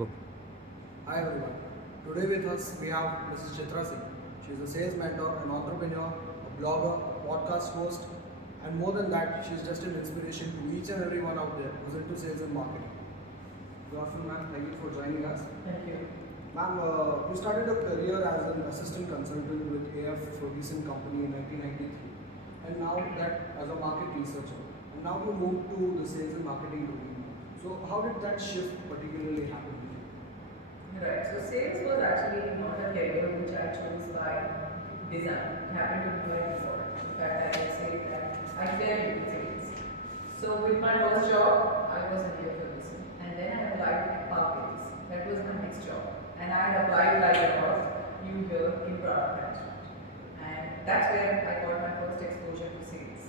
Hi everyone. Today with us we have Mrs. Chitra Singh. She is a sales mentor, an entrepreneur, a blogger, a podcast host, and more than that, she is just an inspiration to each and everyone out there who's into sales and marketing. Good afternoon, ma'am. Thank you for joining us. Thank you. Ma'am, you started a career as an assistant consultant with AF Ferguson Company in 1993, and now that as a market researcher, and now you moved to the sales and marketing domain. So, how did that shift particularly happen? Right. So sales was actually not a career which I chose by design. It happened to be by default. In fact, I can say that I fell into sales. So with my first job, I was in air servicing, and then I applied at Parkways. That was my next job, and I had applied like about you here in product management, and that's where I got my first exposure to sales.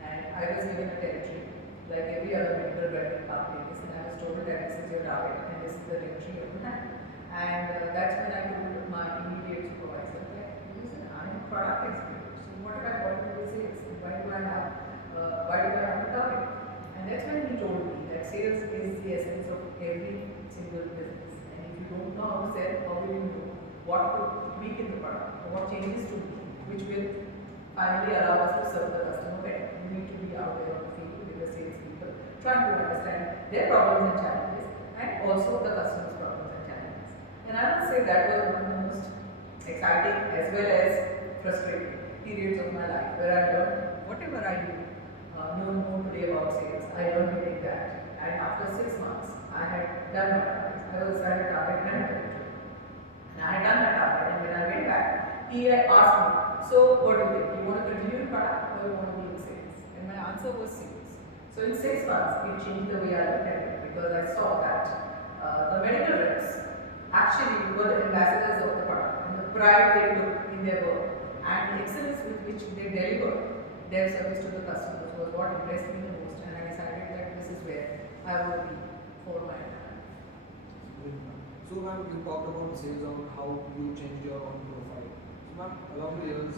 And I was given a territory like every other medical rep in Parkways, and I was told that this is your target and this is the territory you have to handle. And that's when I told my immediate supervisor that, listen, I'm a product expert. So what have I got to do with sales? Why do I have a target? And that's when he told me that sales is the essence of every single business. And if you don't know how to sell, how will you know what to tweak in the product, or what changes to do, which will finally allow us to serve the customer better. You need to be out there on the field with the salespeople, trying to understand their problems and challenges, and also the customer's problems and challenges. And I would say that was one of the most exciting as well as frustrating periods of my life where I learned whatever I do, know today about sales. I learned to take that. And after 6 months, I had done my targets. I was assigned a target and a territory. And I had done my target. And when I went back, he had asked me, so what do you think? You want to continue in product or you want to be in sales? And my answer was sales. So in 6 months, it changed the way I looked at it because I saw that the medical reps actually were the ambassadors of the product, and the pride they took in their work and the excellence with which they delivered their service to the customers was what impressed me the most, and I decided that this is where I would be for my life. So, ma'am, you talked about sales and how you changed your own profile. So, ma'am, along the years,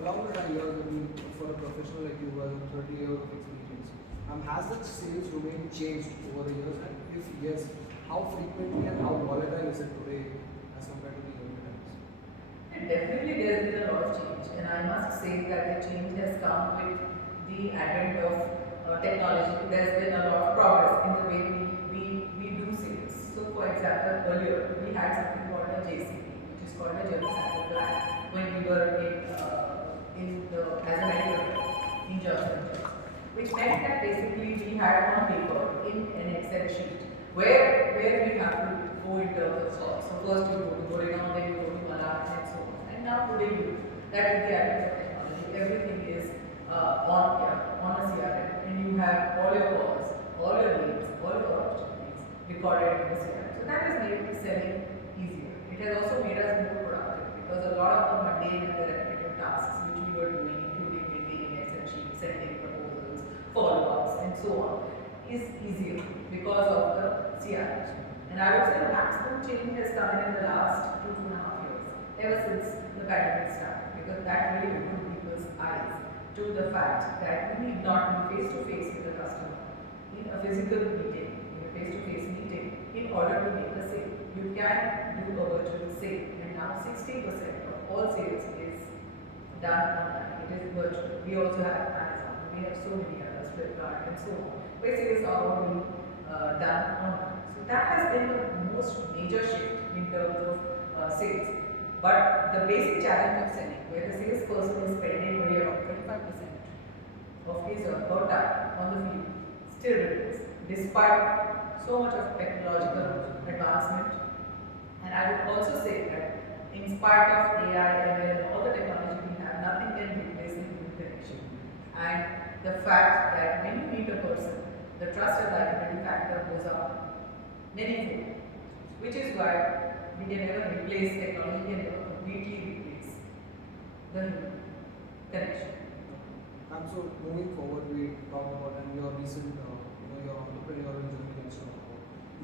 along the years, I mean, for a professional like you, with 30 years of experience, has the sales domain changed over the years? And if yes, how frequently and how volatile is it today as compared to the earlier times? And definitely there's been a lot of change, and I must say that the change has come with the advent of technology. There's been a lot of progress in the way we do sales. So for example, earlier we had something called a JCP, which is called a Journey Sample Plan, when we were as a medical in Johnson, which meant that basically we had on paper in an Excel sheet where we have to go in terms of calls. So first you go to Goregaon, then you go to Malad and so on. And now today you, that with the advent of technology, everything is on a CRM, and you have all your calls, all your leads, all your opportunities recorded in the CRM. So that has made selling easier. It has also made us more productive because a lot of the mundane and the repetitive tasks which we were doing, including maintaining Excel sheets, sending proposals, follow-ups, and so on, is easier because of the CRM. And I would say the maximum change has come in the last 2.5 years, ever since the pandemic started, because that really opened people's eyes to the fact that we need not be face-to-face with the customer in a physical meeting, in a face-to-face meeting, in order to make a sale. You can do a virtual sale, and now 60% of all sales is done online. It is virtual. We also have Amazon. We have so many others, Flipkart, and so on, where sales are all being done online. So that has been the most major shift in terms of sales. But the basic challenge of selling, where the salesperson is spending only about 25% of his or her time on the field, still remains, despite so much of technological advancement. And I would also say that in spite of AI, ML, and all the technology we have, nothing can replace the human connection. And the fact that when you meet a person, the trust and likability factor goes up many-fold, which is why we can never replace technology, can never completely replace the human connection. And so moving forward, we talked about and your recent, your entrepreneurial journey and stuff.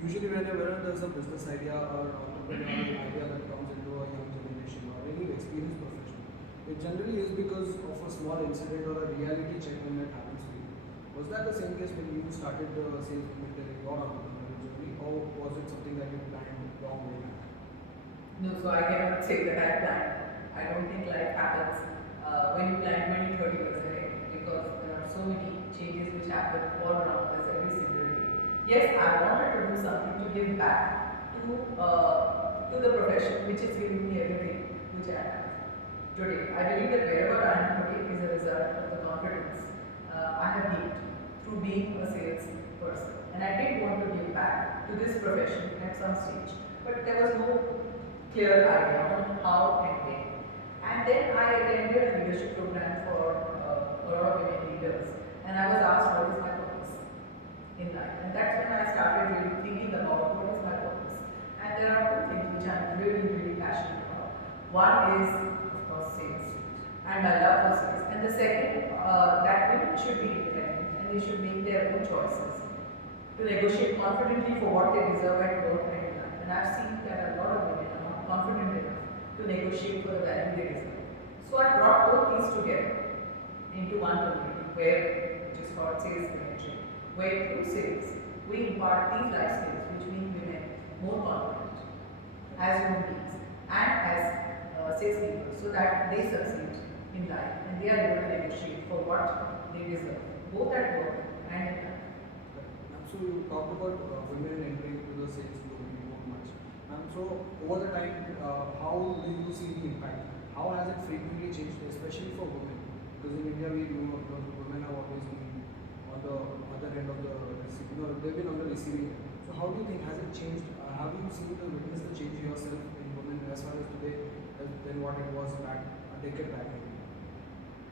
Usually, whenever there's a business idea or entrepreneurial idea that comes into a young generation or any experienced professional, it generally is because of a small incident or a reality check when that happens to you. Was that the same case when you started the sales with your entrepreneurial journey? long way back? No, so I cannot say that I planned. I don't think life happens when you plan 20, 30 years ahead, because there are so many changes which happen all around us every single day. Yes, I wanted to do something to give back to the profession which is giving me everything which I have today. I believe that wherever I am today is a result of the confidence I have gained through being a sales person. And I did want to give back to this profession at some stage, but there was no clear idea on how and when. And then I attended a leadership program for a lot of women leaders, and I was asked what is my purpose in life. And that's when I started really thinking about what is my purpose. And there are two things which I'm really, really passionate about. One is, of course, sales, and my love for sales. And the second, that women should be independent and they should make their own choices to negotiate confidently for what they deserve at work and in life. And I've seen that a lot of women are not confident enough to negotiate for the value they deserve. So I brought both these together into one community which is called Sales Connection, where through sales we impart these life skills which make women more confident as human beings and as salespeople, so that they succeed in life and they are able to negotiate for what they deserve, both at work and in life. So you talked about women entering into the sales globally more much. So over the time, how do you see the impact? How has it frequently changed, especially for women? Because in India, we know the women have always been on the other end of the they've been on the receiving end. So how do you think, has it changed? Have you seen the witness the change yourself in women as far as today than what it was back a decade back?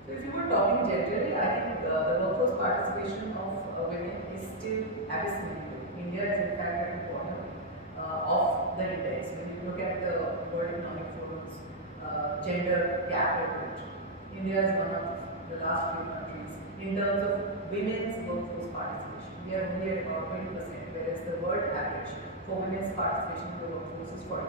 So if you were talking generally, I think the workforce participation of women is still abysmal. India is in fact at the bottom of the index. When you look at the World Economic Forum's gender gap report, India is one of the last few countries in terms of women's workforce participation. We are only at about 20%, whereas the world average for women's participation in the workforce is 40%.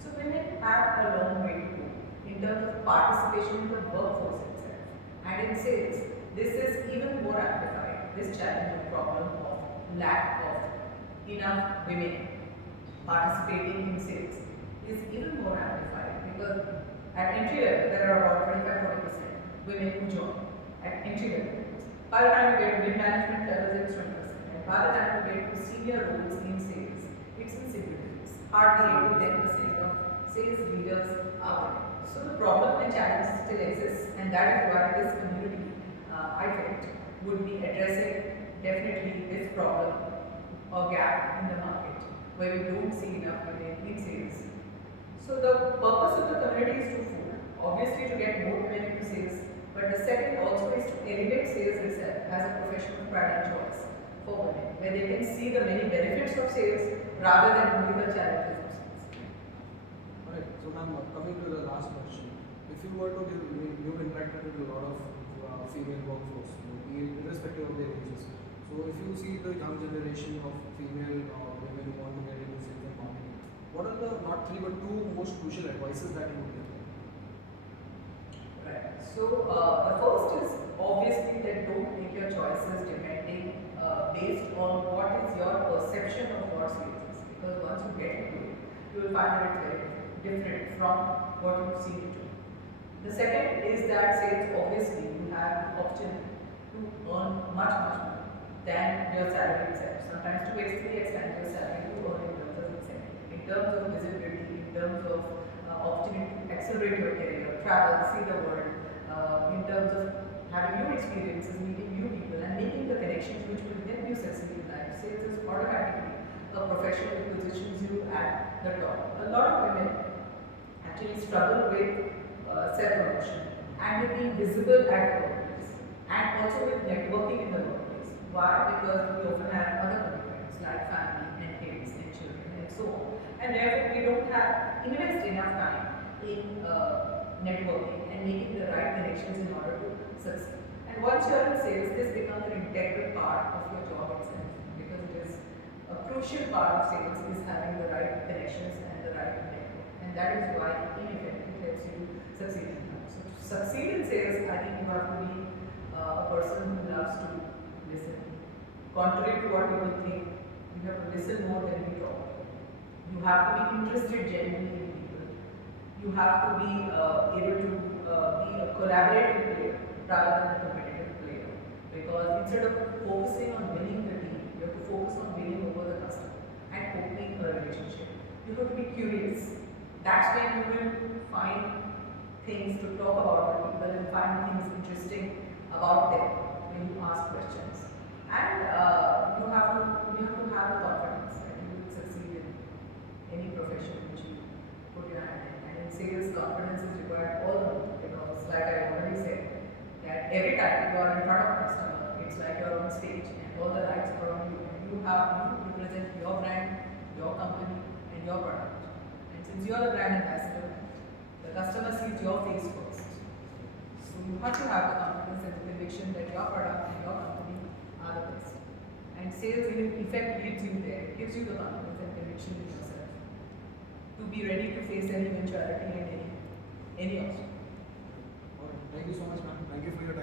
So women have a long way to go in terms of participation in the workforce itself. And in sales, this is even more amplified. This challenge or problem of lack of enough women participating in sales is even more amplified, because at entry level there are about 25-40% women who join at entry level. By the time you get to mid-management levels, it's 20%. And by the time you get to senior roles in sales, it's in single digits. Hardly 8 to 10% of sales leaders are women. So the problem and challenge still exists, and that is why this community, I felt, would be addressing definitely this problem or gap in the market where we don't see enough women in sales. So the purpose of the community is twofold. Obviously to get more women into sales, but the second also is to elevate sales itself as a profession of pride and choice for women, where they can see the many benefits of sales rather than only the challenges of sales. Alright, so ma'am, coming to the last question. If you were to give, you've interacted with a lot of female workforce, irrespective of their ages. So if you see the young generation of female women who want to get into sales and marketing, what are the, not three but two most crucial advices that you would give them? Right. So the first is obviously that don't make your choices depending based on what is your perception of what sales is. Because once you get into it, you will find that it's very different from what you've seen it to. The second is that sales, obviously you have the opportunity to earn much more than your salary itself. Sometimes 2x, 3x times your salary you earn in terms of incentive, in terms of visibility, in terms of opportunity to accelerate your career, travel, see the world, in terms of having new experiences, meeting new people and making the connections which will help you succeed in life. Sales is automatically a profession that positions you at the top. A lot of women actually struggle with self-promotion and with being visible at the workplace, and also with networking in the workplace. Why? Because we often have other commitments like family and kids and children and so on, and therefore we don't invest enough time in networking and making the right connections in order to succeed. And once you are in sales, this becomes an integral part of your job itself, because it is a crucial part of sales is having the right connections and the right network, and that is why in effect it helps you succeed in life. So to succeed in sales, I think you have to be a person who loves to listen. Contrary to what people think, you have to listen more than you talk. You have to be interested genuinely in people. You have to be able to be a collaborative player rather than a competitive player. Because instead of focusing on winning the team, you have to focus on winning over the customer and opening a relationship. You have to be curious. That's when you will find things to talk about with people and find things interesting about them when you ask questions. And you have to have the confidence that you will succeed in any profession which you put your hand in. And in sales, confidence is required all the more because, like I already said, that every time you are in front of a customer, it's like you're on stage and all the lights are on you, and you represent your brand, your company, and your product. And since you are the brand ambassador, the customer sees your face first. So you have to have the confidence and the conviction that your product and your company are the best. And sales in effect leads you there. It gives you the confidence and conviction in yourself to be ready to face any eventuality and any obstacle. Alright, thank you so much, ma'am. Thank you for your time.